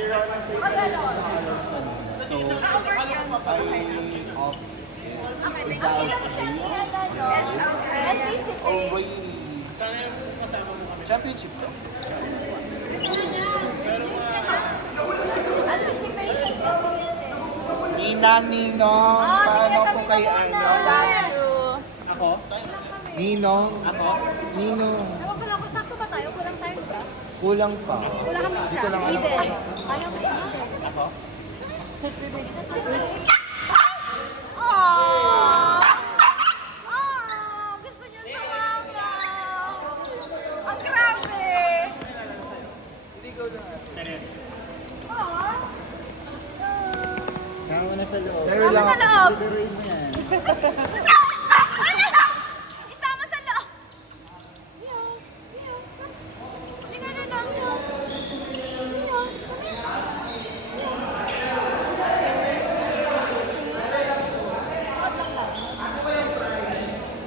So, I off. Okay, Is thank that you. okay? It's okay. Oh, really? Championship to? Anticipation ko yan eh. Ninang, paano ko kay ano? Ako? Ninong? Ako? Ninong? Ewan ko lang kung sakto ba tayo? Kulang tayo ba? Kulang pa. Kulang kami isa. Eden. Kaya mo Eden. Ako? Aww! Gusto niya sumama. Ang grabe. Aww. Sama na sa loob. Sama sa loob. Bibiruin mo yan. Isama sa loob. Halika na lang.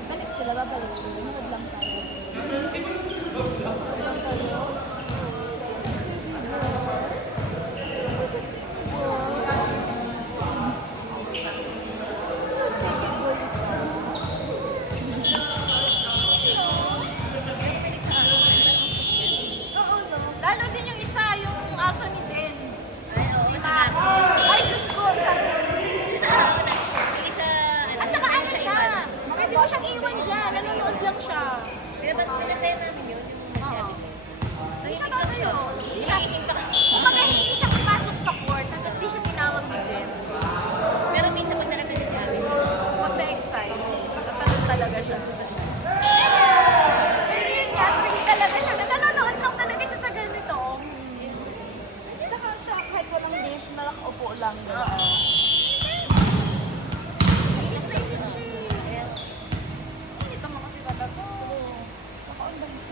Balik sila, babalik. Lunod lang tayo. Lalo din yung isa, yung aso ni Jen. Si Max. Ay, Diyos ko. At saka ano siya? Pwede mo siyang iwan dyan. Nanonood lang siya. Pinagtayo namin yun, yung masyari. Hindi siya tatayo. Kumaga hindi siya pumasok sa court hanggang di siya tinawag ni Jen. Pero minsan pag narating sa amin, Huwag na-excite. Nakatalon talaga siya. Pero yun nga, tuwing talaga siya. Nanonood lang talaga siya sa ganito. Saka siya, kahit walang dish, nakaupo lang. Mainit na yun siya. Init naman kasi bata to. Nakaon ba yun?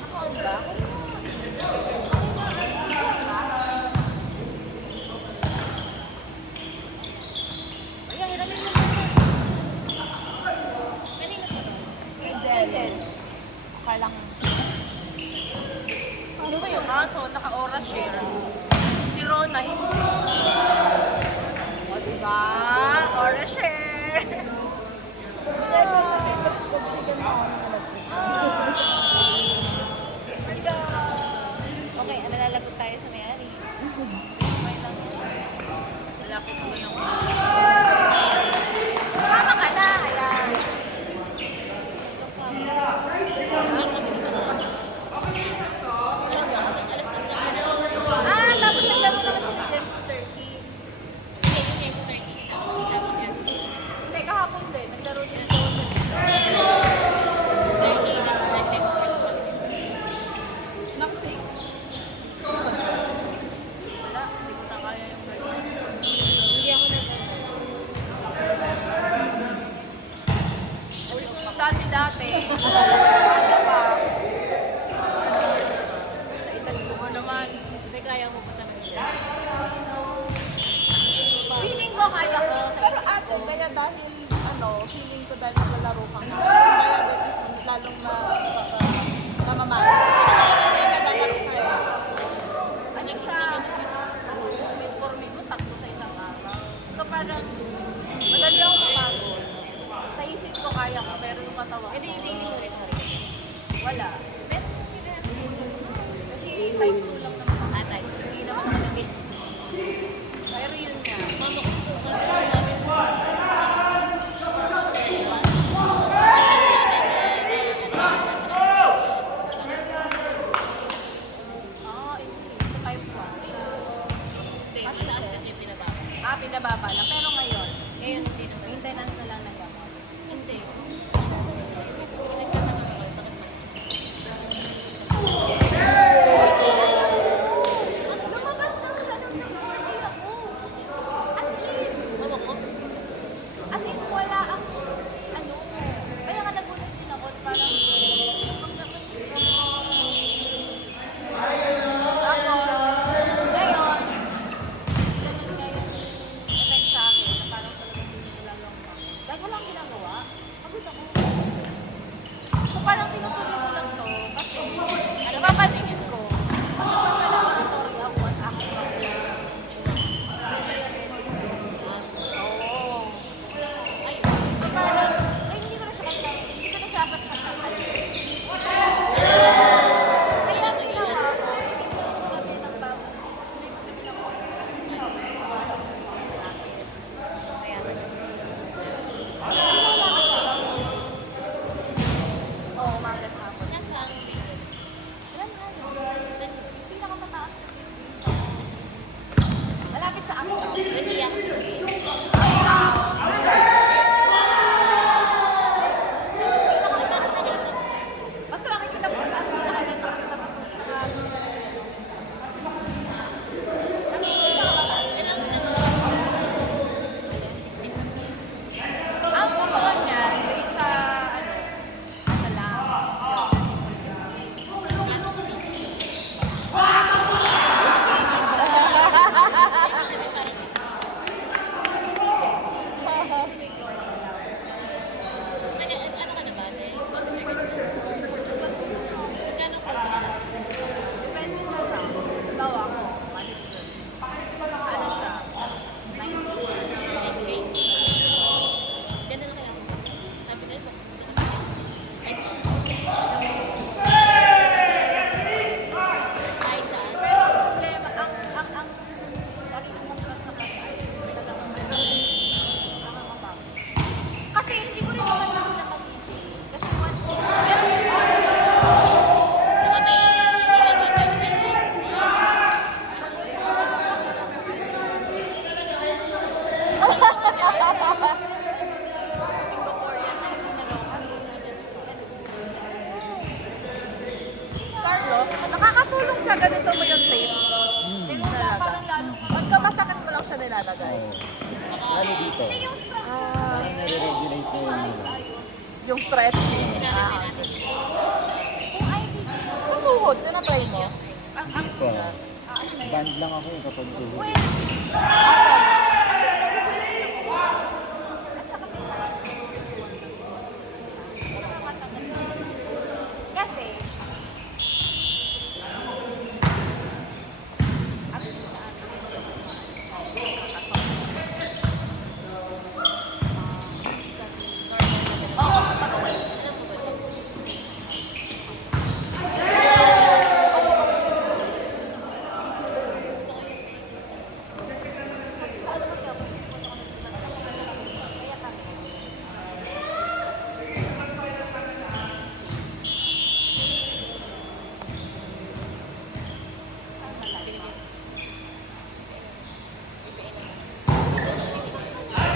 Nakaon ba? Ayan, ilalim mo. kanina pa ba? Jen. Kalang. Ano ba yung aso? Naka-oras share. Si Rona, hindi. O, diba? Oras share. Okay, nalalagot tayo sa may-ari. Malapit mo yung... Tama ka na. Ayan. Tapos naglaro naman si Jen sa Turkey. Hindi, kahapon din. Naglaro din sa Knock 6. Wala, hindi ko na kaya yung ganyan. Hindi ako Dati. Ano pa? Sa edad ko naman. Hindi kaya mo pa talaga. Feeling ko kaya ko. Pero ate, kaya dahil feeling ko dahil naglalaro ka na. Diabetes mo lalong namamali. Naglalaro ka eh. Ano siya? May forme mo, 3 sa isang araw. So parang, madali ako mapagod. Sa isip ko kaya ko, pero yung katawan ko, Hindi mo rin mo rin. wala. Kasi type 2 lang naman ako. Hindi naman ako nag-gets. Pero yun nga. Sa type 1. Mas taas kasi yung pinababa. Pinababa lang. Pero ngayon, Ngayon, hindi naman. maintenance na lang ng gamot. Hindi. Pinagtataka ko, bakit man? Lumabas lang siya nung nag-40 ako. As in. As in, wala ang, kaya nga nagulat din ako, parang, tapos, ngayon, ganun nga yung effect sa akin. ilalagay. Oo. Ano dito? Parang nare-regulate mo yung Yung stretching. Sa tuhod, tinatry mo? dito. Band lang ako eh kapag tuhod. Kasi,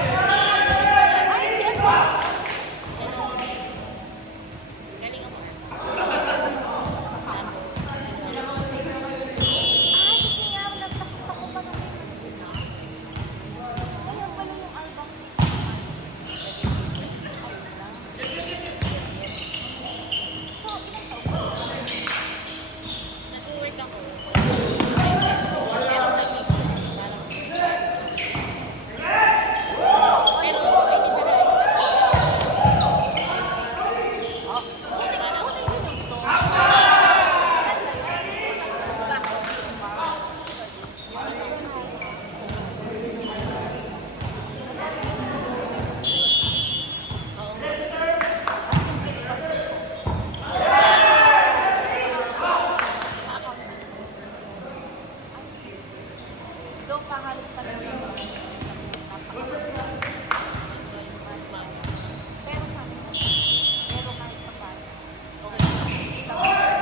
ay, si ano? Galing ako. Ay, kasi nga, natakot ako pa nung ayun pala yung album ni So, ilang taon ba? Nag-work ako. Pero, pwede na rin. Doon pa halos pa rin. Pero sa akin, pero kahit pa paano, okay.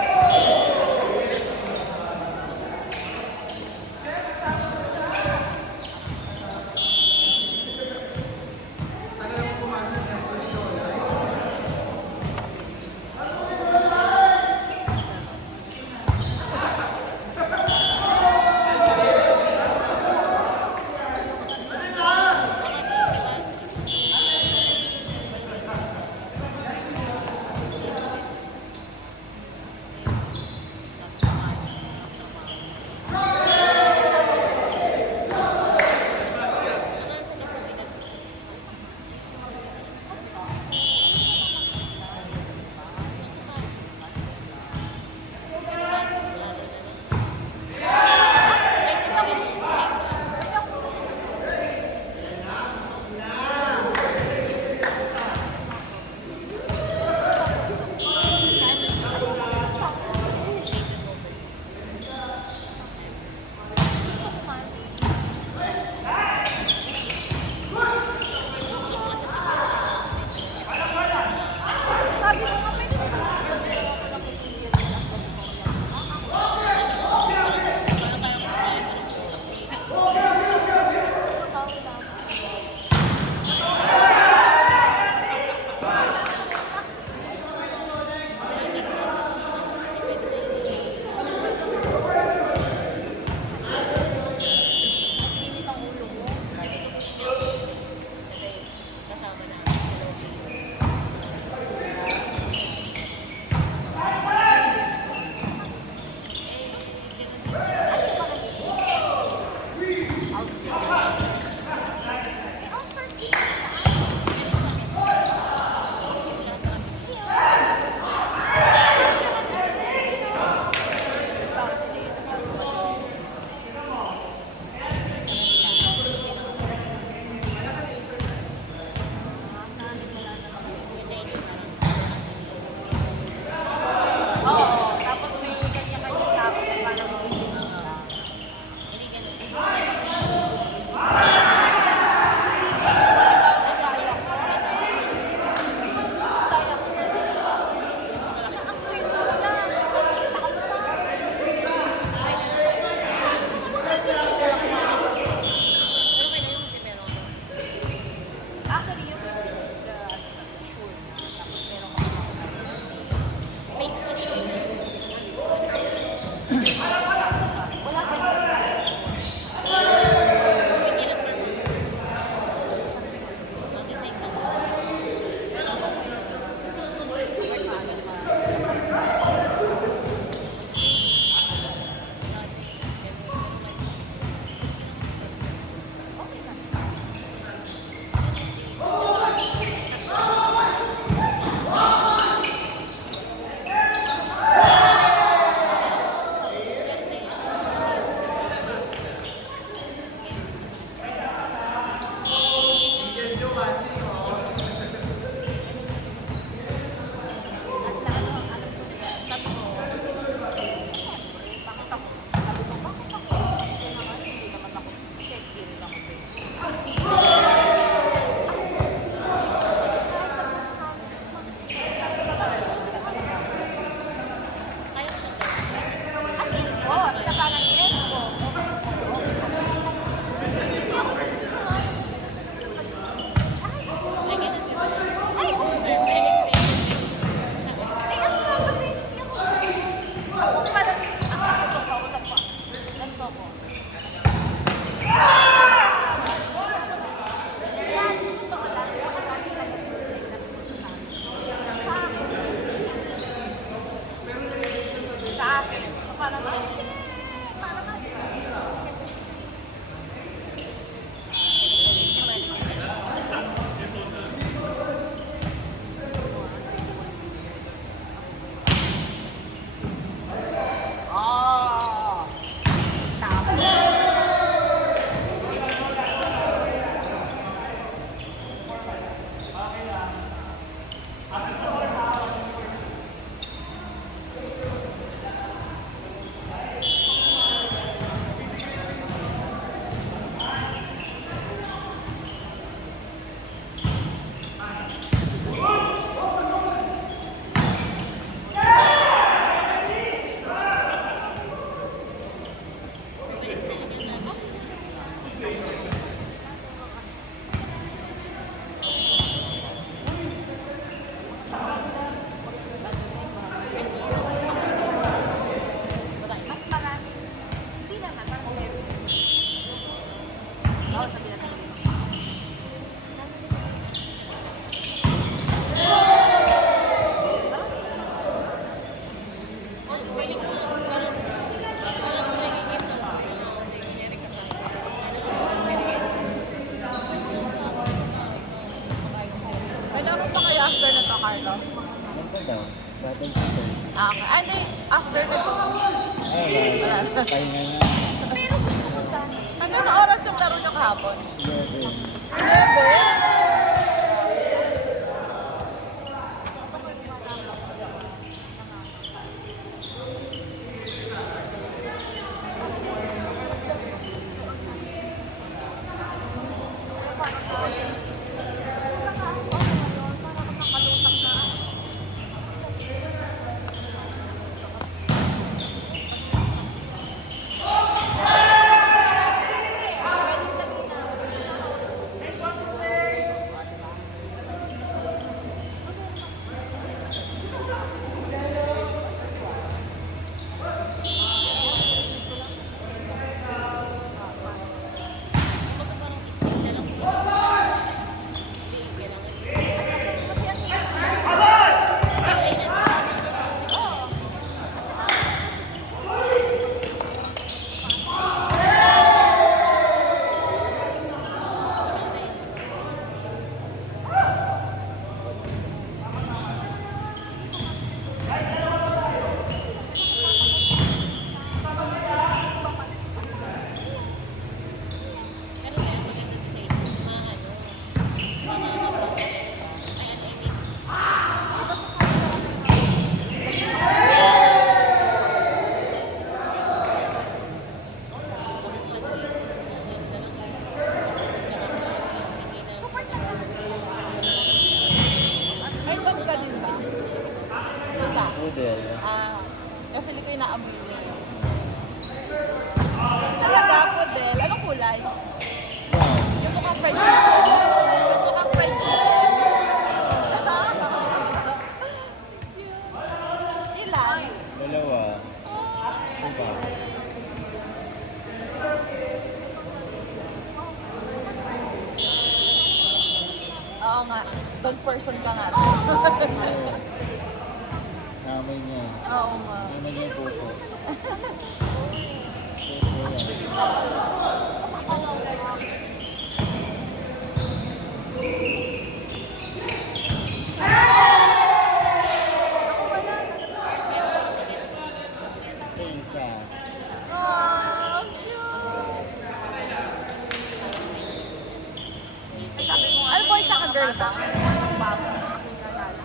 sabi natin. May laro pa kayo after na to, Carlo? Ano pa daw? Battle City. Ah, okay. Ah, hindi. After nito. Wala. Pahinga nga. Hanggang oras yung laro nyo kahapon? 11. 11? May bag ka din ba? Isa. Poodle. Ah, feel ko inaamoy mo. Talaga, Podel. Anong kulay? Brown. Yung mukhang fried chicken. Yung mukhang fried chicken. Ilan? Dalawa. Diba? Oo nga. Dog person ka nga. Namoy niya. Oo nga. Namoy niya yung pupo. Ito isa. Oh, cute. Ano boy tsaka girl ba? Bago sa aking kalala.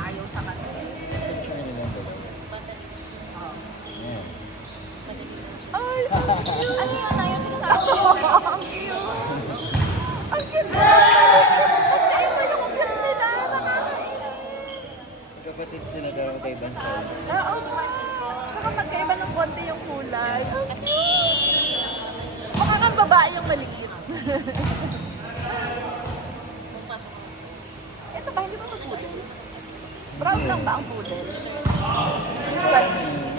Ayaw sa kanila. Picture nila yung dalawa. Ayan. Ay, ano yun na yung sinasabi ko? Ang cute. Ang cute. Magkaiba yung cute nila. Kapatid sila daw magkaibang size. Oo nga. Saka magkaiba ng konti yung kulay. Ang cute. Mukha kang babae yung maliit. Ito ba, hindi ba mag-poodle? Brown lang ba ang poodle? Usually,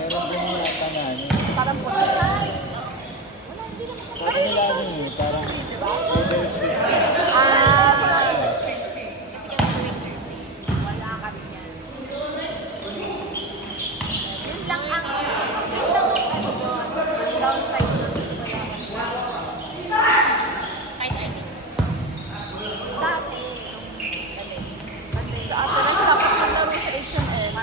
Meron din yata na ano. parang poodle. Sabi nila ano eh, parang leather sheets eh. Wala kami yan. Yun lang ang downside nun. Dati, after na sila paglaro sa H&M.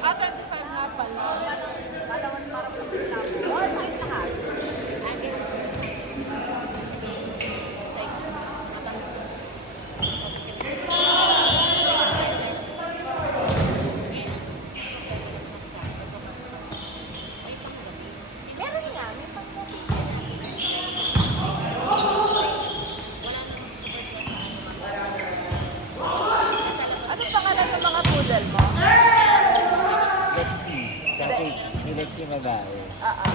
Ah, 25 nga pala. Palawan parang pagkakabo. Oh, same lahat. Meron nga, may pang-coffee. Ano pangalan ng mga poodle mo? Lexi. Tsaka si Lexi yung babae.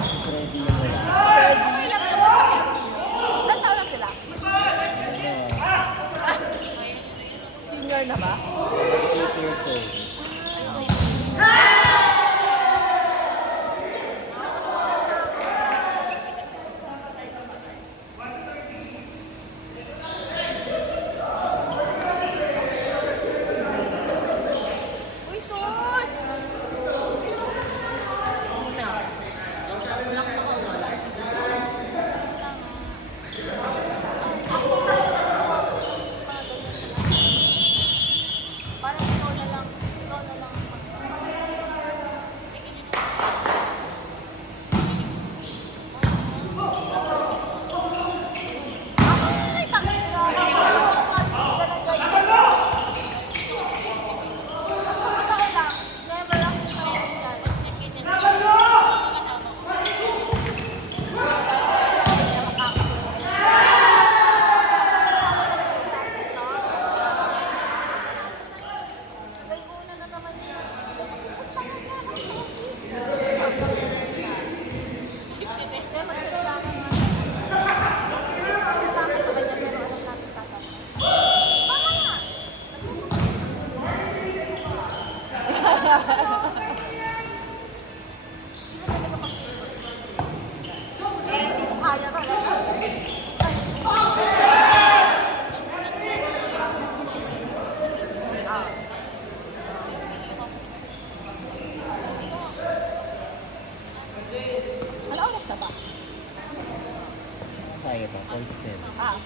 Si Freddy yung lalaki. Freddy. Ilang yung masakit? Ilan taon na sila? Ano, Senior na ba? 8 years old. Hindi ko kaya talaga. Ano oras na ba? Kaya pa, 47. Ah.